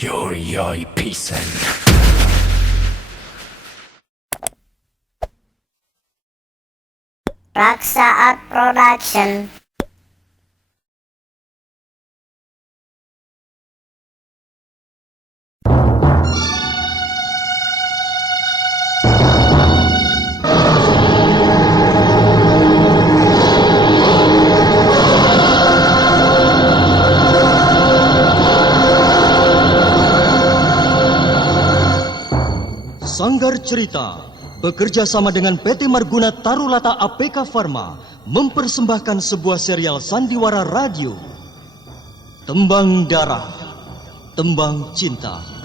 Yoi pisan. Raksa Art Production. Sanggar Cerita bekerja sama dengan PT Marguna Tarulata APK Pharma mempersembahkan sebuah serial sandiwara radio. Tembang Darah, Tembang Cinta.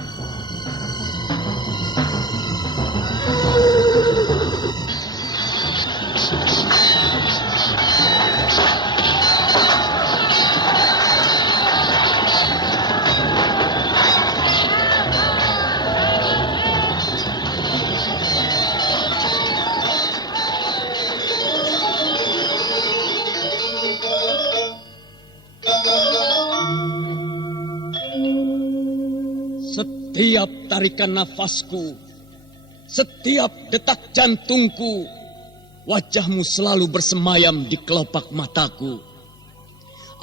Setiap tarikan nafasku, setiap detak jantungku, wajahmu selalu bersemayam di kelopak mataku.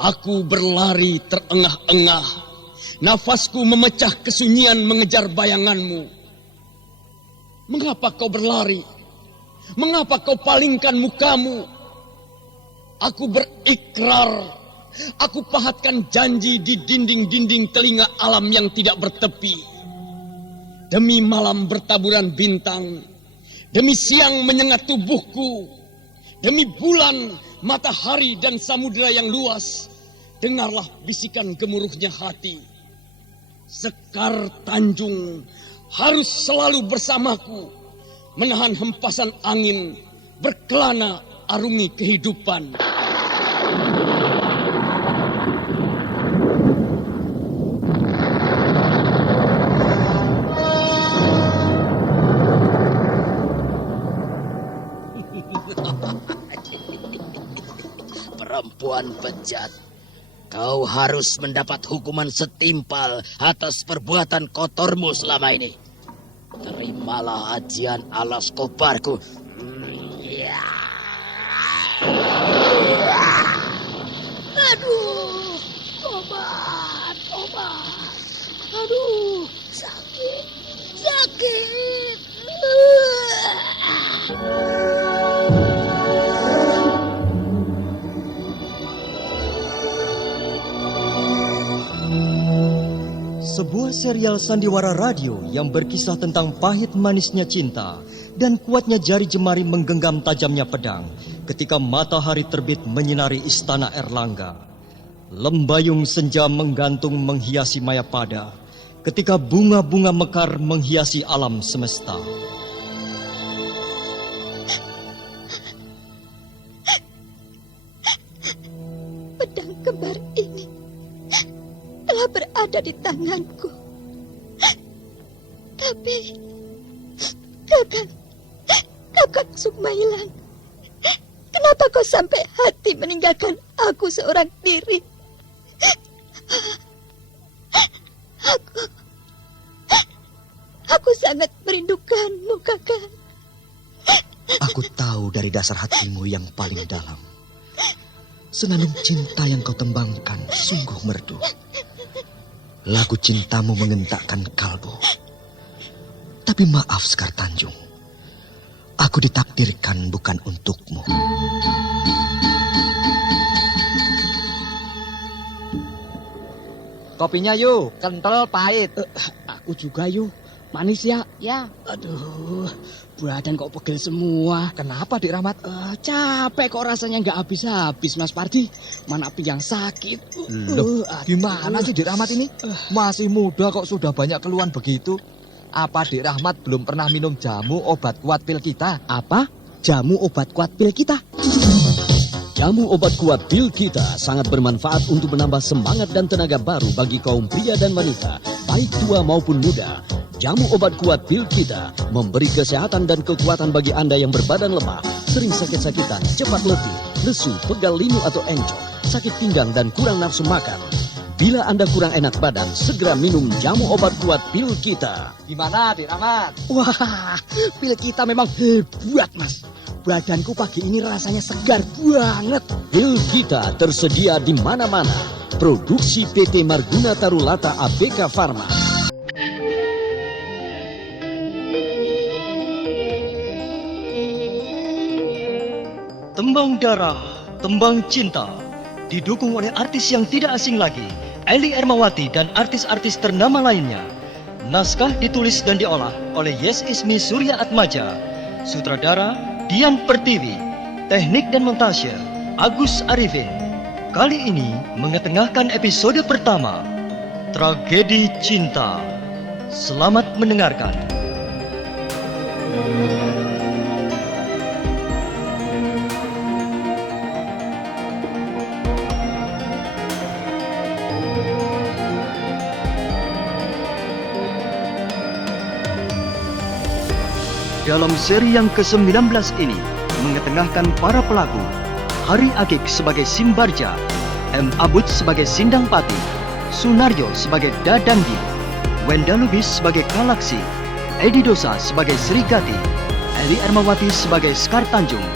Aku berlari terengah-engah, nafasku memecah kesunyian mengejar bayanganmu. Mengapa kau berlari? Mengapa kau palingkan mukamu? Aku berikrar, aku pahatkan janji di dinding-dinding telinga alam yang tidak bertepi. Demi malam bertaburan bintang, demi siang menyengat tubuhku, demi bulan, matahari dan samudera yang luas, dengarlah bisikan gemuruhnya hati. Sekar Tanjung harus selalu bersamaku, menahan hempasan angin, berkelana arungi kehidupan. Perempuan bejat, kau harus mendapat hukuman setimpal atas perbuatan kotormu selama ini. Terimalah ajian alas kobarku. Aduh, obat. Aduh, sakit. Sebuah serial sandiwara radio yang berkisah tentang pahit manisnya cinta dan kuatnya jari jemari menggenggam tajamnya pedang ketika matahari terbit menyinari istana Erlangga. Lembayung senja menggantung menghiasi Mayapada ketika bunga-bunga mekar menghiasi alam semesta. Pedang kembar ini telah berada di tanganku. Tapi Kakang Sukmailan, kenapa kau sampai hati meninggalkan aku seorang diri? Aku sangat merindukanmu, Kakang. Aku tahu dari dasar hatimu yang paling dalam, senandung cinta yang kau tembangkan sungguh merdu. Lagu cintamu mengentakkan kalbu. Tapi maaf Sekar Tanjung, aku ditakdirkan bukan untukmu. Kopinya yuk, kental pahit. Aku juga yuk, manis ya. Ya. Aduh, badan kok pegel semua. Kenapa Dik Rahmat? Capek kok rasanya nggak habis-habis Mas Pardi. Mana yang sakit. Loh, gimana sih Dik Rahmat ini? Masih muda kok sudah banyak keluhan begitu. Apa Dik Rahmat belum pernah minum jamu obat kuat pil kita? Apa? Jamu obat kuat pil kita? Jamu obat kuat pil kita sangat bermanfaat untuk menambah semangat dan tenaga baru bagi kaum pria dan wanita, baik tua maupun muda. Jamu obat kuat pil kita memberi kesehatan dan kekuatan bagi Anda yang berbadan lemah, sering sakit-sakitan, cepat letih, lesu, pegal linu atau encok, sakit pinggang dan kurang nafsu makan. Bila Anda kurang enak badan, segera minum jamu obat kuat pil kita. Gimana, Dik Rahmat? Wah, pil kita memang hebat, Mas. Badanku pagi ini rasanya segar banget. Pil kita tersedia di mana-mana. Produksi PT Marguna Tarulata ABK Pharma. Tembang Darah, Tembang Cinta, didukung oleh artis yang tidak asing lagi, Eli Ermawati dan artis-artis ternama lainnya. Naskah ditulis dan diolah oleh Yes Ismi Surya Atmaja. Sutradara Dian Pertiwi. Teknik dan montase Agus Arifin. Kali ini mengetengahkan episode pertama, Tragedi Cinta. Selamat mendengarkan. Dalam seri yang ke-19 ini mengetengahkan para pelaku. Hari Akik sebagai Simbarja, M. Abud sebagai Sindang Pati, Sunaryo sebagai Dadanggi, Wenda Lubis sebagai Kalaksi, Edi Dosa sebagai Sri Gati, Eli Ermawati sebagai Skar Tanjung,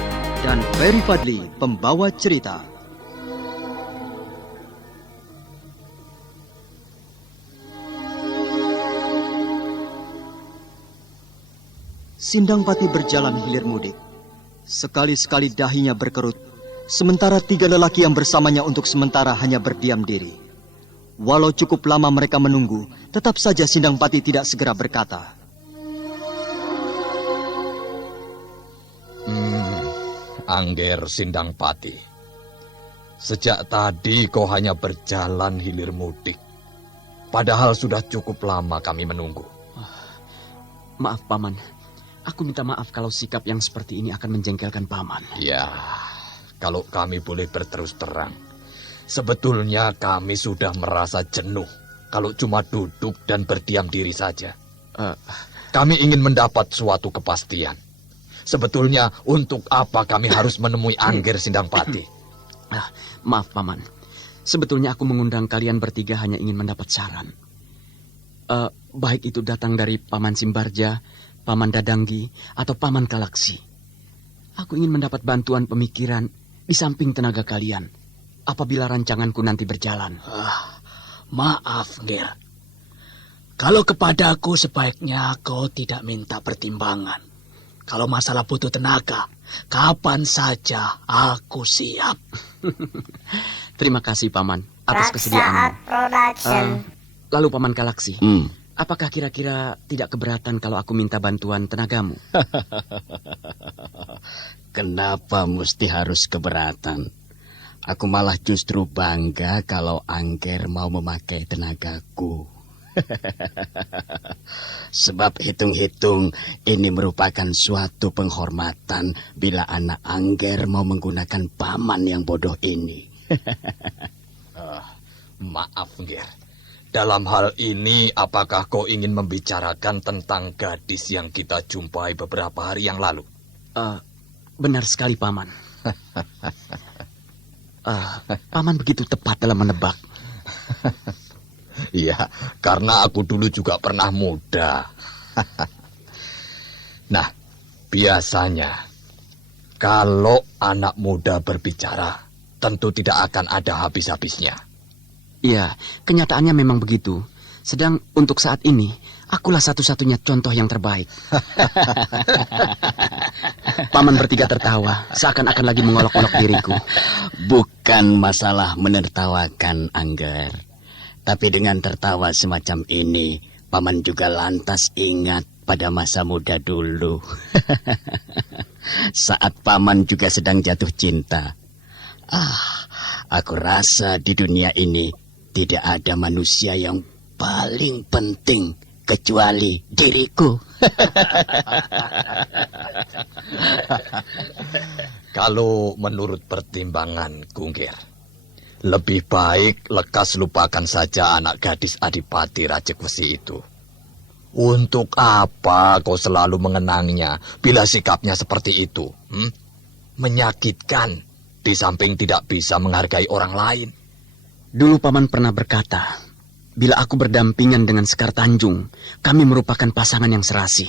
dan Ferry Fadli pembawa cerita. Sindang Pati berjalan hilir mudik. Sekali-sekali dahinya berkerut, sementara 3 lelaki yang bersamanya untuk sementara hanya berdiam diri. Walau cukup lama mereka menunggu, tetap saja Sindang Pati tidak segera berkata. Angger Sindang Pati. Sejak tadi kau hanya berjalan hilir mudik. Padahal sudah cukup lama kami menunggu. Maaf, Paman. Aku minta maaf kalau sikap yang seperti ini akan menjengkelkan Paman. Ya, kalau kami boleh berterus terang. Sebetulnya kami sudah merasa jenuh kalau cuma duduk dan berdiam diri saja. Kami ingin mendapat suatu kepastian. Sebetulnya untuk apa kami harus menemui Angger Sindang Pati? Maaf, Paman. Sebetulnya aku mengundang kalian bertiga hanya ingin mendapat saran. Baik itu datang dari Paman Simbarja, Paman Dadanggi, atau Paman Kalaksi. Aku ingin mendapat bantuan pemikiran di samping tenaga kalian apabila rancanganku nanti berjalan. Maaf, Nger. Kalau kepadaku sebaiknya kau tidak minta pertimbangan. Kalau masalah butuh tenaga, kapan saja aku siap. Terima kasih, Paman, atas Raksa kesediaanmu. Art Production. Lalu Paman Kalaksi, apakah kira-kira tidak keberatan kalau aku minta bantuan tenagamu? Kenapa mesti harus keberatan? Aku malah justru bangga kalau Angger mau memakai tenagaku. Sebab hitung-hitung ini merupakan suatu penghormatan bila anak Angger mau menggunakan paman yang bodoh ini. Maaf, Nger. Dalam hal ini, apakah kau ingin membicarakan tentang gadis yang kita jumpai beberapa hari yang lalu? Benar sekali, Paman. Paman begitu tepat dalam menebak. Iya, karena aku dulu juga pernah muda. Nah, biasanya kalau anak muda berbicara, tentu tidak akan ada habis-habisnya. Iya, kenyataannya memang begitu. Sedang untuk saat ini, akulah satu-satunya contoh yang terbaik. Paman bertiga tertawa, seakan-akan lagi mengolok-olok diriku. Bukan masalah menertawakan, Angger. Tapi dengan tertawa semacam ini, Paman juga lantas ingat pada masa muda dulu. Saat Paman juga sedang jatuh cinta. Aku rasa di dunia ini tidak ada manusia yang paling penting kecuali diriku. Kalau menurut pertimbangan Nger, lebih baik lekas lupakan saja anak gadis Adipati Rajekwesi itu. Untuk apa kau selalu mengenangnya bila sikapnya seperti itu? Menyakitkan, di samping tidak bisa menghargai orang lain. Dulu Paman pernah berkata, bila aku berdampingan dengan Sekar Tanjung, kami merupakan pasangan yang serasi.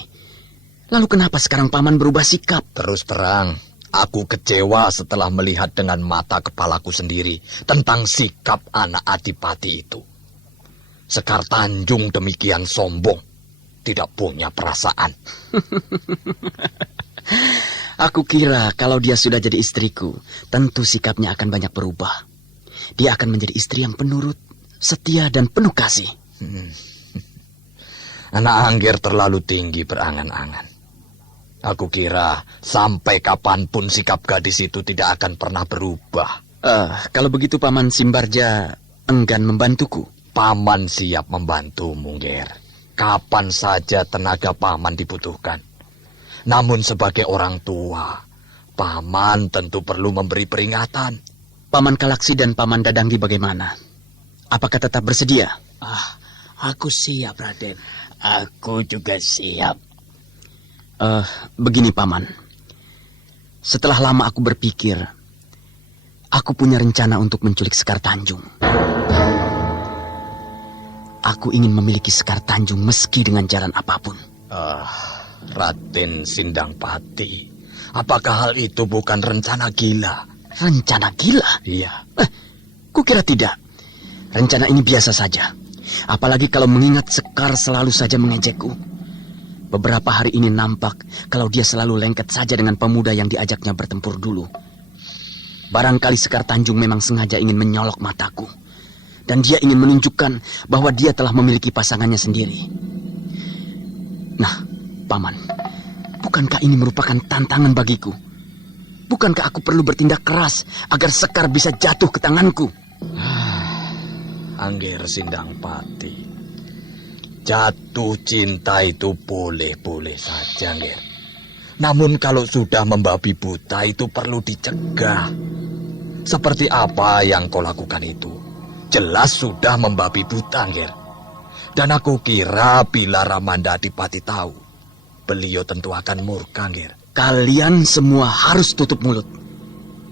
Lalu kenapa sekarang Paman berubah sikap? Terus terang, aku kecewa setelah melihat dengan mata kepalaku sendiri tentang sikap anak Adipati itu. Sekar Tanjung demikian sombong, tidak punya perasaan. Aku kira kalau dia sudah jadi istriku, tentu sikapnya akan banyak berubah. Dia akan menjadi istri yang penurut, setia dan penuh kasih. Anak Angger terlalu tinggi berangan-angan. Aku kira sampai kapanpun sikap gadis itu tidak akan pernah berubah. Kalau begitu Paman Simbarja enggan membantuku. Paman siap membantumu, Nger. Kapan saja tenaga Paman dibutuhkan. Namun sebagai orang tua, Paman tentu perlu memberi peringatan. Paman Kalaksi dan Paman Dadanggi bagaimana? Apakah tetap bersedia? Aku siap, Raden. Aku juga siap. Begini Paman. Setelah lama aku berpikir, aku punya rencana untuk menculik Sekar Tanjung. Aku ingin memiliki Sekar Tanjung meski dengan jalan apapun. Raden Sindangpati, apakah hal itu bukan rencana gila? Rencana gila? Iya. Kukira tidak. Rencana ini biasa saja. Apalagi kalau mengingat Sekar selalu saja mengejekku. Beberapa hari ini nampak kalau dia selalu lengket saja dengan pemuda yang diajaknya bertempur dulu. Barangkali Sekar Tanjung memang sengaja ingin menyolok mataku. Dan dia ingin menunjukkan bahwa dia telah memiliki pasangannya sendiri. Nah, Paman, bukankah ini merupakan tantangan bagiku? Bukankah aku perlu bertindak keras agar Sekar bisa jatuh ke tanganku? Angger Sindangpati, jatuh cinta itu boleh-boleh saja, Angger. Namun kalau sudah membabi buta itu perlu dicegah. Seperti apa yang kau lakukan itu? Jelas sudah membabi buta, Angger. Dan aku kira bila Ramanda Adipati tahu, beliau tentu akan murka, Angger. Kalian semua harus tutup mulut.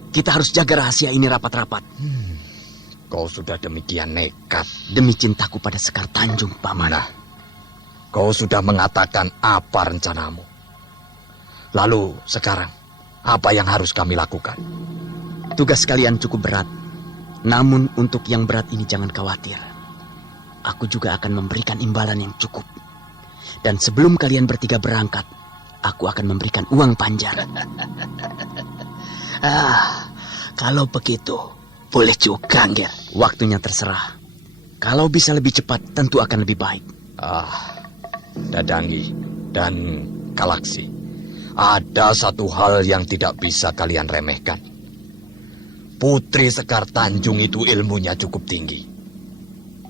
Kita harus jaga rahasia ini rapat-rapat. Kau sudah demikian nekat. Demi cintaku pada Sekar Tanjung, Paman. Nah, kau sudah mengatakan apa rencanamu. Lalu sekarang, apa yang harus kami lakukan? Tugas kalian cukup berat. Namun untuk yang berat ini jangan khawatir. Aku juga akan memberikan imbalan yang cukup. Dan sebelum kalian bertiga berangkat, aku akan memberikan uang panjar. Kalau begitu, boleh juga, Angger. Waktunya terserah. Kalau bisa lebih cepat, tentu akan lebih baik. Dadangi dan Kalaksi, ada satu hal yang tidak bisa kalian remehkan. Putri Sekar Tanjung itu ilmunya cukup tinggi.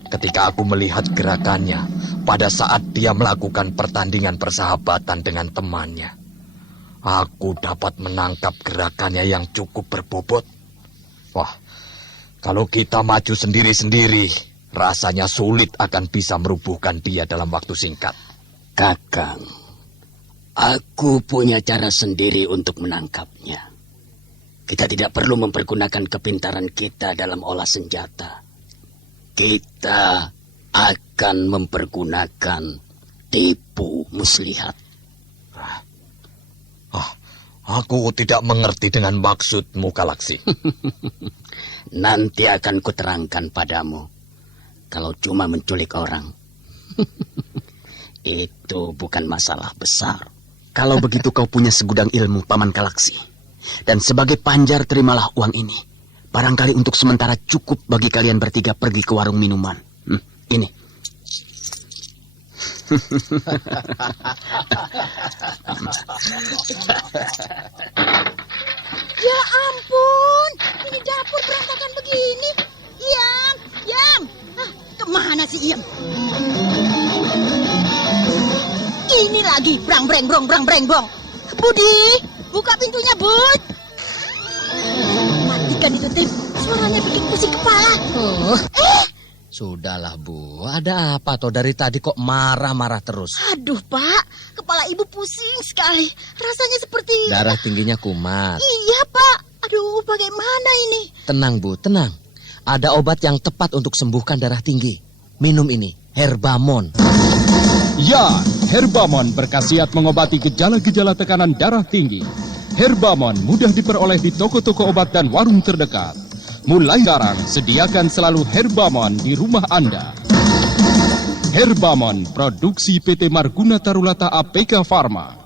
Ketika aku melihat gerakannya pada saat dia melakukan pertandingan persahabatan dengan temannya, aku dapat menangkap gerakannya yang cukup berbobot. Wah, kalau kita maju sendiri-sendiri, rasanya sulit akan bisa merubuhkan dia dalam waktu singkat. Kakang, aku punya cara sendiri untuk menangkapnya. Kita tidak perlu mempergunakan kepintaran kita dalam olah senjata. Kita akan mempergunakan tipu muslihat. Aku tidak mengerti dengan maksudmu, Kalaksi. Nanti akan kuterangkan padamu. Kalau cuma menculik orang, itu bukan masalah besar. Kalau begitu kau punya segudang ilmu, Paman Kalaksi. Dan sebagai panjar terimalah uang ini. Barangkali untuk sementara cukup bagi kalian bertiga pergi ke warung minuman. Ini. Ya ampun, ini dapur berantakan begini. Yam. Kemana si Yam? Ini lagi brang breng bong. Budi, buka pintunya, Bud. Matikan itu, Tim. Suaranya bikin pusing kepala. Sudahlah, Bu. Ada apa toh dari tadi kok marah-marah terus? Aduh, Pak. Kepala Ibu pusing sekali. Rasanya seperti... Darah tingginya kumat. Iya, Pak. Aduh, bagaimana ini? Tenang, Bu, tenang. ada obat yang tepat untuk sembuhkan darah tinggi. Minum ini, Herbamon. Ya, Herbamon berkhasiat mengobati gejala-gejala tekanan darah tinggi. Herbamon mudah diperoleh di toko-toko obat dan warung terdekat. Mulai sekarang, sediakan selalu Herbamon di rumah Anda. Herbamon, produksi PT Marguna Tarulata APK Pharma.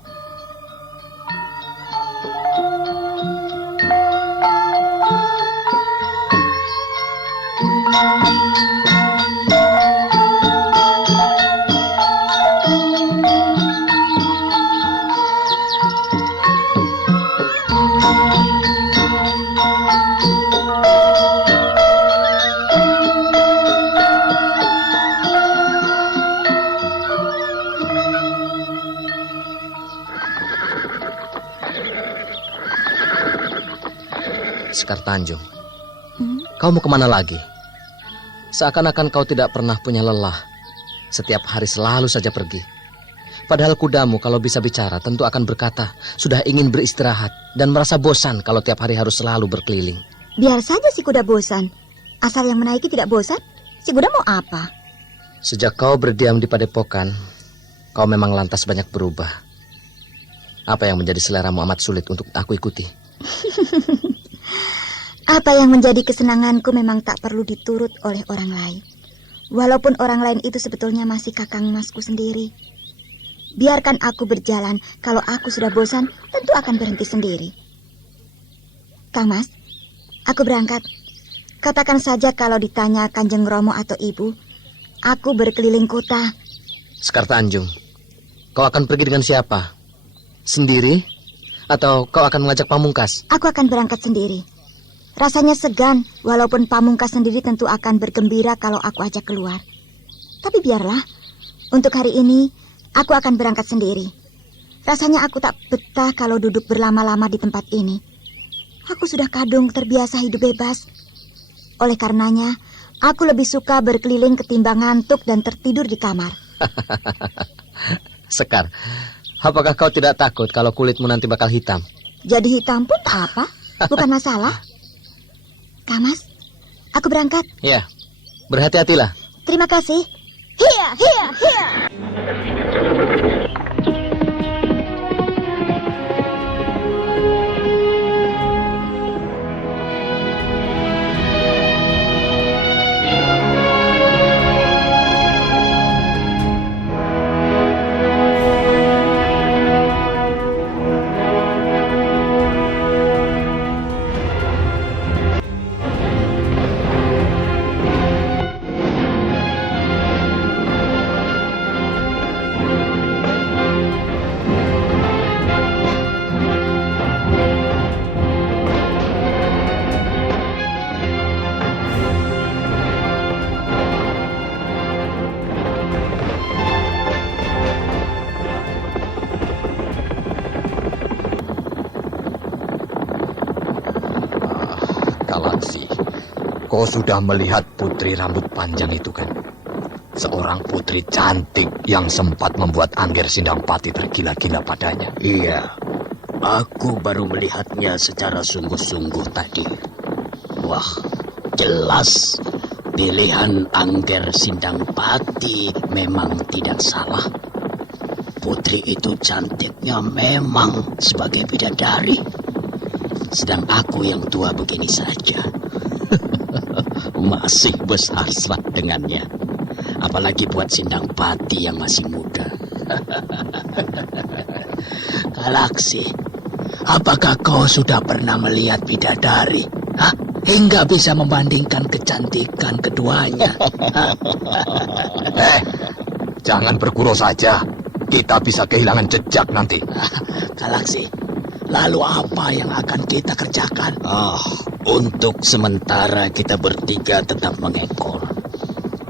Sekar Tanjung, kau mau kemana lagi? Seakan-akan kau tidak pernah punya lelah. Setiap hari selalu saja pergi. Padahal kudamu kalau bisa bicara tentu akan berkata sudah ingin beristirahat dan merasa bosan kalau tiap hari harus selalu berkeliling. Biar saja si kuda bosan. Asal yang menaiki tidak bosan, si kuda mau apa? Sejak kau berdiam di padepokan, kau memang lantas banyak berubah. Apa yang menjadi seleramu amat sulit untuk aku ikuti? Apa yang menjadi kesenanganku memang tak perlu diturut oleh orang lain. Walaupun orang lain itu sebetulnya masih kakang masku sendiri. Biarkan aku berjalan, kalau aku sudah bosan, tentu akan berhenti sendiri. Kang Mas, aku berangkat. Katakan saja kalau ditanya Kanjeng Romo atau Ibu, aku berkeliling kota. Sekar Tanjung, kau akan pergi dengan siapa? Sendiri? Atau kau akan mengajak Pamungkas? Aku akan berangkat sendiri. Rasanya segan, walaupun Pamungkas sendiri tentu akan bergembira kalau aku ajak keluar. Tapi biarlah, untuk hari ini, aku akan berangkat sendiri. Rasanya aku tak betah kalau duduk berlama-lama di tempat ini. Aku sudah kadung terbiasa hidup bebas. Oleh karenanya, aku lebih suka berkeliling ketimbang ngantuk dan tertidur di kamar. Sekar, apakah kau tidak takut kalau kulitmu nanti bakal hitam? Jadi hitam pun tak apa, bukan masalah. Kang Mas, aku berangkat. Ya, berhati-hatilah. Terima kasih. Hiya, hiya, hiya. Kau sudah melihat putri rambut panjang itu kan? Seorang putri cantik yang sempat membuat Angger Sindangpati tergila-gila padanya. Iya, aku baru melihatnya secara sungguh-sungguh tadi. Wah, jelas pilihan Angger Sindangpati memang tidak salah. Putri itu cantiknya memang sebagai bidadari. Sedang aku yang tua begini saja masih bersasrat dengannya. Apalagi buat Sindangpati yang masih muda. Galaksi, apakah kau sudah pernah melihat bidadari? Hah? Hingga bisa membandingkan kecantikan keduanya. Jangan bergurau saja. Kita bisa kehilangan jejak nanti. Galaksi, lalu apa yang akan kita kerjakan? Untuk sementara kita bertiga tetap mengekor.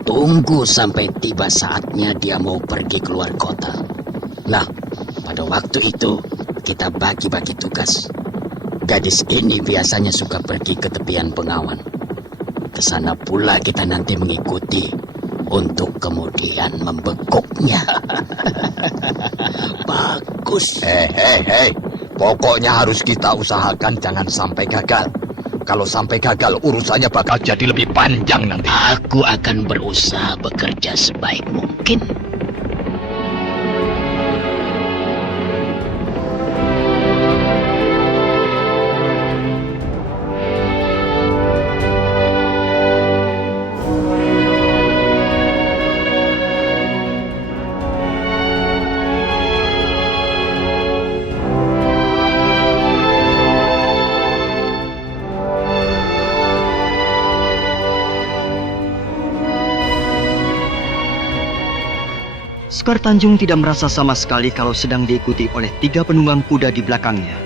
Tunggu sampai tiba saatnya dia mau pergi keluar kota. Nah, pada waktu itu kita bagi-bagi tugas. Gadis ini biasanya suka pergi ke tepian Bengawan. Ke sana pula kita nanti mengikuti untuk kemudian membekuknya. Bagus. Pokoknya harus kita usahakan jangan sampai gagal. Kalau sampai gagal, urusannya bakal jadi lebih panjang nanti. Aku akan berusaha bekerja sebaik mungkin. Sekar Tanjung tidak merasa sama sekali kalau sedang diikuti oleh 3 penunggang kuda di belakangnya.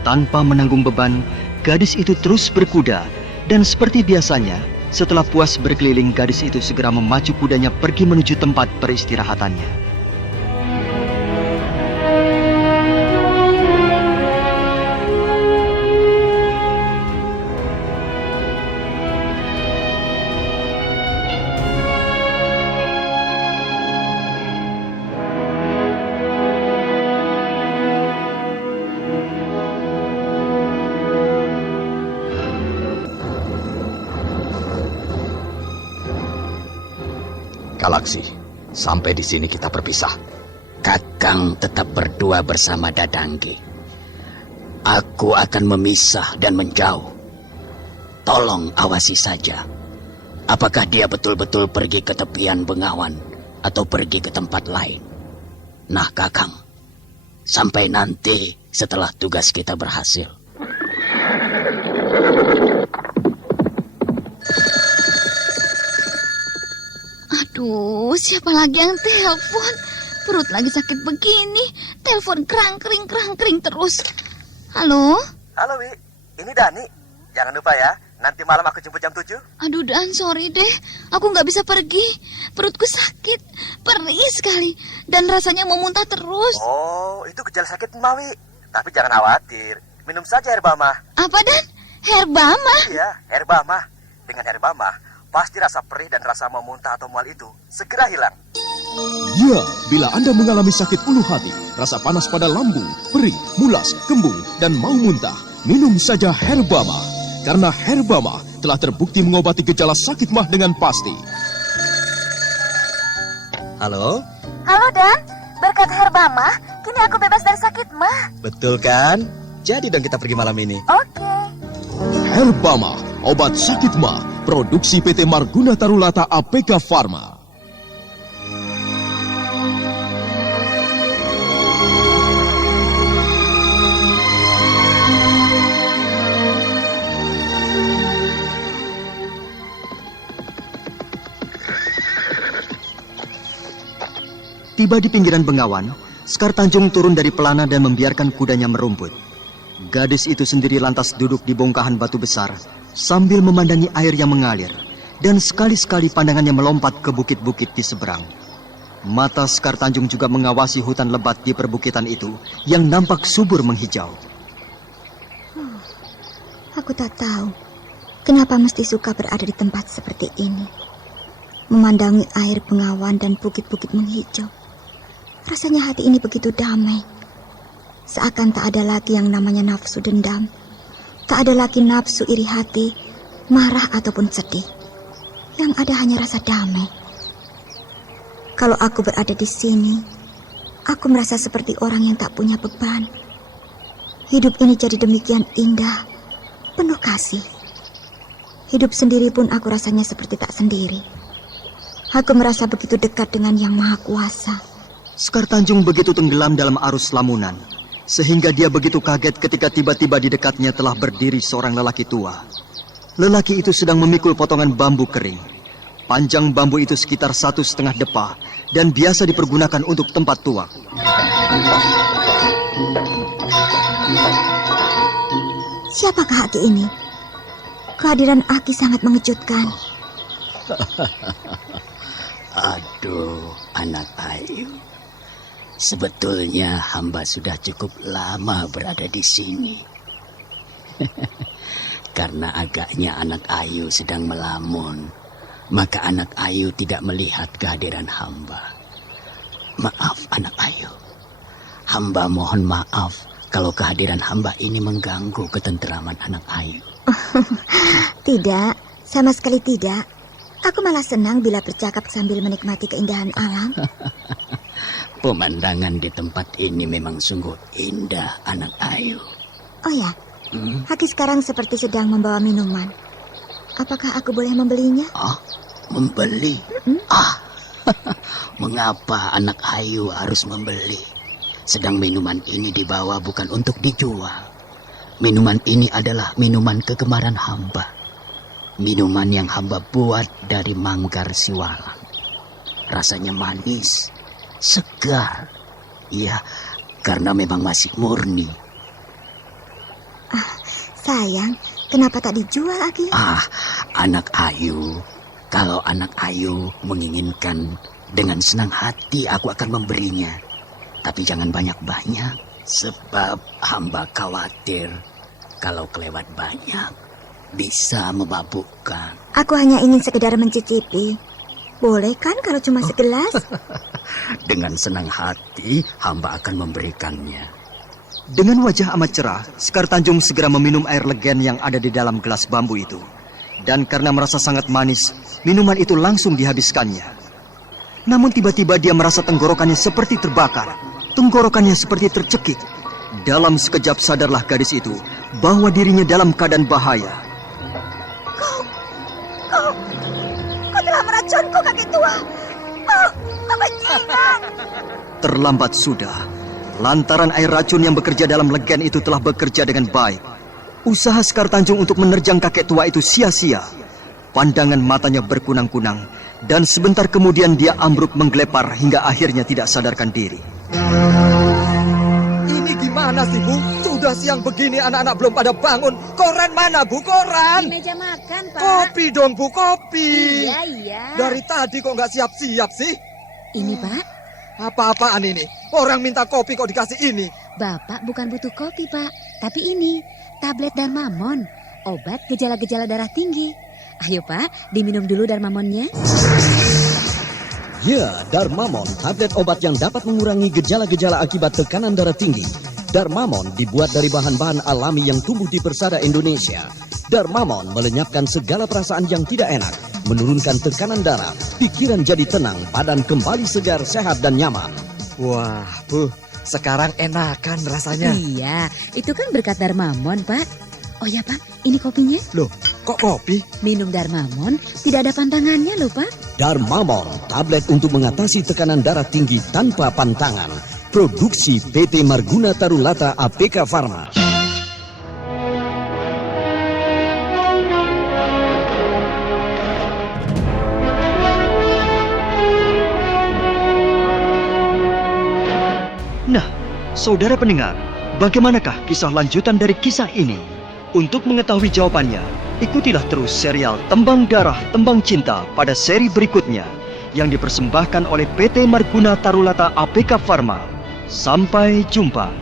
Tanpa menanggung beban, gadis itu terus berkuda, dan seperti biasanya, setelah puas berkeliling, gadis itu segera memacu kudanya pergi menuju tempat peristirahatannya. Galaksi, sampai di sini kita berpisah. Kakang tetap berdua bersama Dadanggi. Aku akan memisah dan menjauh. Tolong awasi saja. Apakah dia betul-betul pergi ke tepian Bengawan atau pergi ke tempat lain? Nah, Kakang, sampai nanti setelah tugas kita berhasil. Aduh, siapa lagi yang telepon? Perut lagi sakit begini, telepon kerang-kering terus. Halo? Halo, Wi. Ini Dani. Jangan lupa ya, nanti malam aku jemput jam 7. Aduh, Dan, sorry deh. Aku nggak bisa pergi. Perutku sakit, perih sekali. Dan rasanya mau muntah terus. Oh, itu gejala sakit Mawi. Tapi jangan khawatir. Minum saja Herbama. Apa, Dan? Herbama? Iya, Herbama. Dengan Herbama, pasti rasa perih dan rasa mau muntah atau mual itu segera hilang. Ya, bila Anda mengalami sakit ulu hati, rasa panas pada lambung, perih, mulas, kembung, dan mau muntah, minum saja Herbama. Karena Herbama telah terbukti mengobati gejala sakit mah dengan pasti. Halo? Halo, Dan. Berkat Herbama, kini aku bebas dari sakit mah. Betul kan? Jadi dong kita pergi malam ini. Oke. Herbama, obat sakit mah, produksi PT Marguna Tarulata APK Pharma. Tiba di pinggiran Bengawan, Sekar Tanjung turun dari pelana dan membiarkan kudanya merumput. Gadis itu sendiri lantas duduk di bongkahan batu besar sambil memandangi air yang mengalir, dan sekali-sekali pandangannya melompat ke bukit-bukit di seberang. Mata Sekar Tanjung juga mengawasi hutan lebat di perbukitan itu yang nampak subur menghijau. Aku tak tahu kenapa mesti suka berada di tempat seperti ini. Memandangi air Bengawan dan bukit-bukit menghijau. Rasanya hati ini begitu damai. Seakan tak ada lagi yang namanya nafsu dendam. Tak ada lagi nafsu iri hati, marah ataupun sedih. Yang ada hanya rasa damai. Kalau aku berada di sini, aku merasa seperti orang yang tak punya beban. Hidup ini jadi demikian indah, penuh kasih. Hidup sendiri pun aku rasanya seperti tak sendiri. Aku merasa begitu dekat dengan Yang Maha Kuasa. Sekar Tanjung begitu tenggelam dalam arus lamunan, sehingga dia begitu kaget ketika tiba-tiba di dekatnya telah berdiri seorang lelaki tua. Lelaki itu sedang memikul potongan bambu kering. Panjang bambu itu sekitar 1,5 depah dan biasa dipergunakan untuk tempat tuak. Siapakah Aki ini? Kehadiran Aki sangat mengejutkan. Aduh, anak Ayu. Sebetulnya hamba sudah cukup lama berada di sini. Karena agaknya anak Ayu sedang melamun, maka anak Ayu tidak melihat kehadiran hamba. Maaf anak Ayu. Hamba mohon maaf kalau kehadiran hamba ini mengganggu ketenteraman anak Ayu. Tidak, sama sekali tidak. Aku malah senang bila bercakap sambil menikmati keindahan alam. Pemandangan di tempat ini memang sungguh indah, anak Ayu. Oh ya, Haki sekarang seperti sedang membawa minuman. Apakah aku boleh membelinya? Oh, membeli? Mengapa anak Ayu harus membeli? Sedang minuman ini dibawa bukan untuk dijual. Minuman ini adalah minuman kegemaran hamba. Minuman yang hamba buat dari manggar siwalan. Rasanya manis, segar. Ya, karena memang masih murni. Sayang, kenapa tak dijual, Aki? Anak Ayu. Kalau anak Ayu menginginkan, dengan senang hati aku akan memberinya. Tapi jangan banyak-banyak. Sebab hamba khawatir kalau kelewat banyak bisa memabukkan. Aku hanya ingin sekedar mencicipi. Boleh kan kalau cuma segelas? Dengan senang hati hamba akan memberikannya. Dengan wajah amat cerah, Sekar Tanjung segera meminum air legen yang ada di dalam gelas bambu itu. Dan karena merasa sangat manis, minuman itu langsung dihabiskannya. Namun tiba-tiba dia merasa tenggorokannya seperti terbakar. Tenggorokannya seperti tercekik. Dalam sekejap sadarlah gadis itu bahwa dirinya dalam keadaan bahaya. Kau telah meracunku, kakek tua. Bajingan. Terlambat sudah. Lantaran air racun yang bekerja dalam legen itu telah bekerja dengan baik. Usaha Sekar Tanjung untuk menerjang kakek tua itu sia-sia. Pandangan matanya berkunang-kunang. Dan sebentar kemudian dia ambruk menggelepar hingga akhirnya tidak sadarkan diri. Ini gimana sih, Bu? Sudah siang begini anak-anak belum pada bangun. Koran mana, Bu? Koran? Di meja makan, Pak. Kopi dong, Bu, kopi. Iya. Dari tadi kok nggak siap-siap sih? Ini, Pak. Apa-apaan ini? Orang minta kopi kok dikasih ini? Bapak bukan butuh kopi, Pak. Tapi ini, tablet Darmamon. Obat gejala-gejala darah tinggi. Ayo, Pak, diminum dulu Darmamonnya. Ya, Darmamon, tablet obat yang dapat mengurangi gejala-gejala akibat tekanan darah tinggi. Darmamon dibuat dari bahan-bahan alami yang tumbuh di persada Indonesia. Darmamon melenyapkan segala perasaan yang tidak enak, menurunkan tekanan darah, pikiran jadi tenang, badan kembali segar, sehat, dan nyaman. Wah, Bu, sekarang enakan rasanya. Iya, itu kan berkat Darmamon, Pak. Oh ya, Pak, ini kopinya. Loh, kok kopi? Minum Darmamon tidak ada pantangannya loh, Pak. Darmamon, tablet untuk mengatasi tekanan darah tinggi tanpa pantangan. Produksi PT Marguna Tarulata APK Pharma. Nah, saudara pendengar, bagaimanakah kisah lanjutan dari kisah ini? Untuk mengetahui jawabannya, ikutilah terus serial Tembang Darah, Tembang Cinta pada seri berikutnya yang dipersembahkan oleh PT Marguna Tarulata APK Pharma. Sampai jumpa.